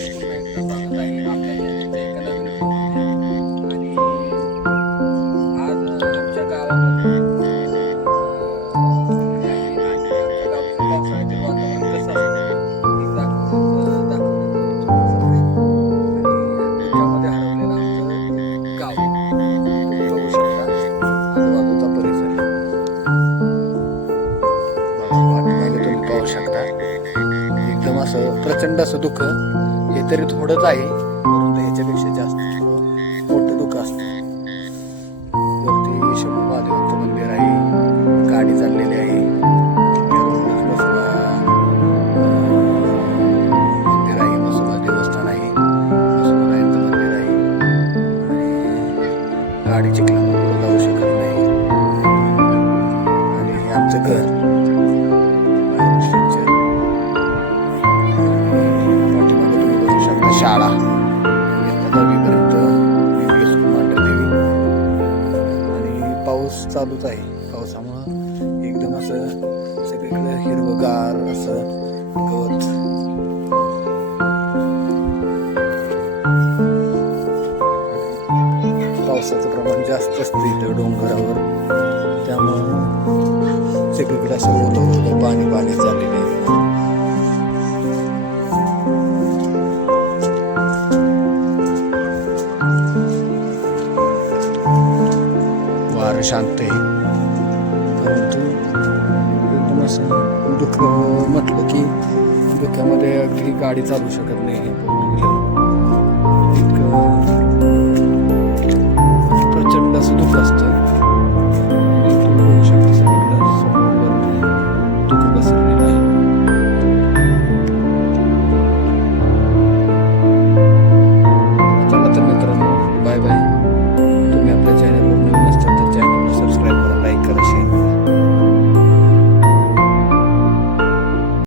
पुन्हा एकदा स्वागत आहे आपल्या चॅनलच्या एका नवीन व्हिडिओमध्ये. आणि आज आमच्या गावामध्ये आमच्या गावचं पावसाळ्यातील वातावरण कसं असतं हे दाखवण्याचा आणि त्यामध्ये हरवलेलं आमचं गाव तुम्ही बघू शकता. आजूबाजूचा परिसर पाठीमागे तुम्ही पाहू शकता. एकदम असं प्रचंड असं दुःख हे तरी थोडंच आहे, परंतु ह्याच्यापेक्षा जास्त मोठं दुःख असतं. वरती शंभू महादेवाचं मंदिर आहे, गाडी चाललेली आहे, रोडच बसवा मंदिर आहे, बसवा देवस्थान आहे, बसवरायांचं मंदिर आहे आणि गाडी चिखलामध्ये जाऊ शकत नाही. आणि आमचं घर शाळा इयत्ता 10वीपर्यंत इंग्लिश मांडरदेवी. आणि पाऊस चालूच आहे. पावसामुळं एकदम असं सगळीकडे हिरवगार असं गवत. पावसाचं प्रमाण जास्त असतं इथं डोंगरावर, त्यामुळं सगळीकडे असं ओलं पाणी पाणी चाललेलं आहे. वारं शांत आहे, परंतु एकदम असं दुःख म्हटलं की दुःखामध्ये अगदी गाडी चालू शकत नाही. इतकं प्रचंड असं दुःख असतं.